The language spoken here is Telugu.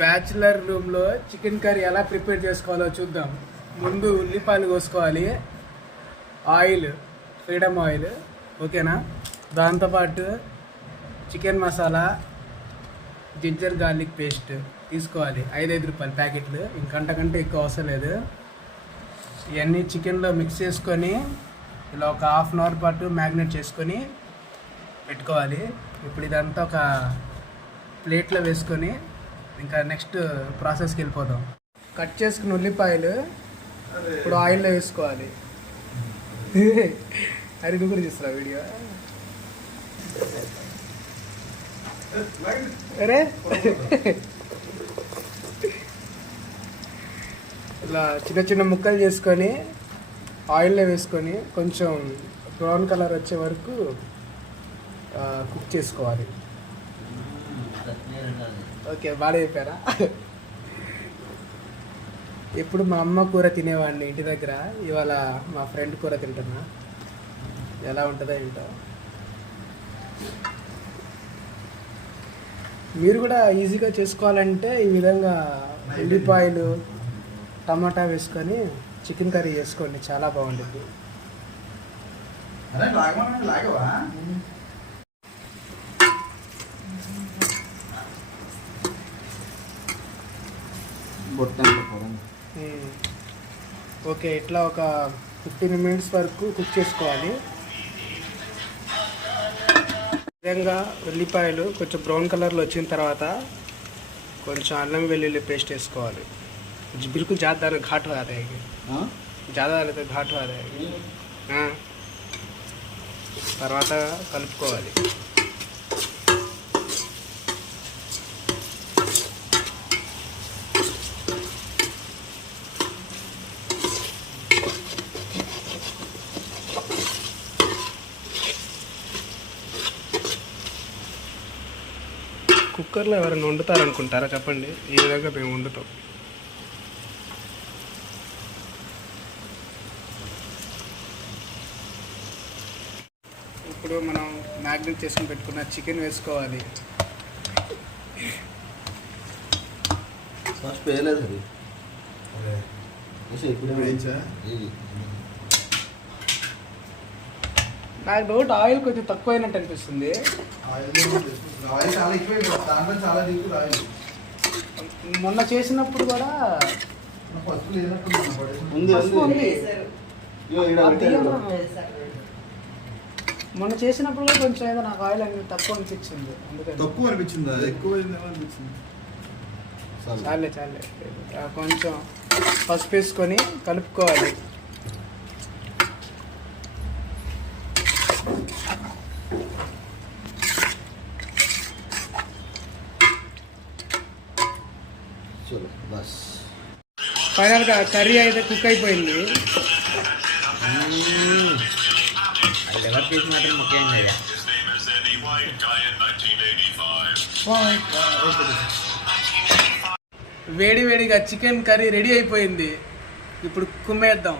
బ్యాచులర్ రూమ్లో చికెన్ కర్రీ ఎలా ప్రిపేర్ చేసుకోవాలో చూద్దాం. ముందు ఉల్లిపాయలు కోసుకోవాలి, ఆయిల్, ఫ్రీడమ్ ఆయిల్, ఓకేనా. దాంతోపాటు chicken masala, ginger garlic paste తీసుకోవాలి, 5 రూపాయల ప్యాకెట్లు, ఇంకంటకంటే ఎక్కువ అవసరం లేదు. ఇవన్నీ చికెన్లో మిక్స్ చేసుకొని ఇలా ఒక ½ అవర్ పాటు మ్యాగ్నేట్ చేసుకొని పెట్టుకోవాలి. ఇప్పుడు ఇదంతా ఒక ప్లేట్లో వేసుకొని ఇంకా నెక్స్ట్ ప్రాసెస్కి వెళ్ళిపోదాం. కట్ చేసుకున్న ఉల్లిపాయలు ఇప్పుడు ఆయిల్లో వేసుకోవాలి. అది నువ్వు కూడా చూస్తున్నా వీడియో. అరే ఇలా చిన్న చిన్న ముక్కలు చేసుకొని ఆయిల్లో వేసుకొని కొంచెం బ్రౌన్ కలర్ వచ్చే వరకు కుక్ చేసుకోవాలి. ఓకే, బాగా చెప్పారా. ఎప్పుడు మా అమ్మ కూర తినేవాడిని ఇంటి దగ్గర, ఇవాళ మా ఫ్రెండ్ కూర తింటున్నా. ఎలా ఉంటుందో ఏంటో. మీరు కూడా ఈజీగా చేసుకోవాలంటే ఈ విధంగా ఉల్లిపాయలు, టమాటా వేసుకొని చికెన్ కర్రీ చేసుకోండి, చాలా బాగుంటుంది. ఓకే, ఇట్లా ఒక 15 minutes వరకు కుక్ చేసుకోవాలి. విధంగా ఉల్లిపాయలు కొంచెం బ్రౌన్ కలర్లో వచ్చిన తర్వాత కొంచెం అల్లం వెల్లుల్లి పేస్ట్ వేసుకోవాలి. बिल्कुल ज़्यादा घाट हो रहा है, ज़्यादा तो घाट हो रहा है. తర్వాత కలుపుకోవాలి. కుక్కర్లో ఎవరైనా వండుతారనుకుంటారా చెప్పండి, ఈ విధంగా మేము వండుతాం. ఇప్పుడు మనం మ్యాగ్నేట్ చేసుకుని పెట్టుకున్న చికెన్ వేసుకోవాలి. నాకు డౌట్, ఆయిల్ కొంచెం తక్కువైనట్టు అనిపిస్తుంది. మొన్న చేసినప్పుడు కూడా మొన్న చేసినప్పుడు కూడా కొంచెం ఏదో నాకు ఆయిల్ అనేది తక్కువ అనిపించింది. తక్కువ అనిపించిందా? ఎక్కువ అనిపించింది. చాలే కొంచెం పసుపు వేసుకొని కలుపుకోవాలి. ఫైనల్గా కర్రీ అయితే కుక్ అయిపోయింది. వేడి వేడిగా చికెన్ కర్రీ రెడీ అయిపోయింది. ఇప్పుడు కుమ్మేద్దాం.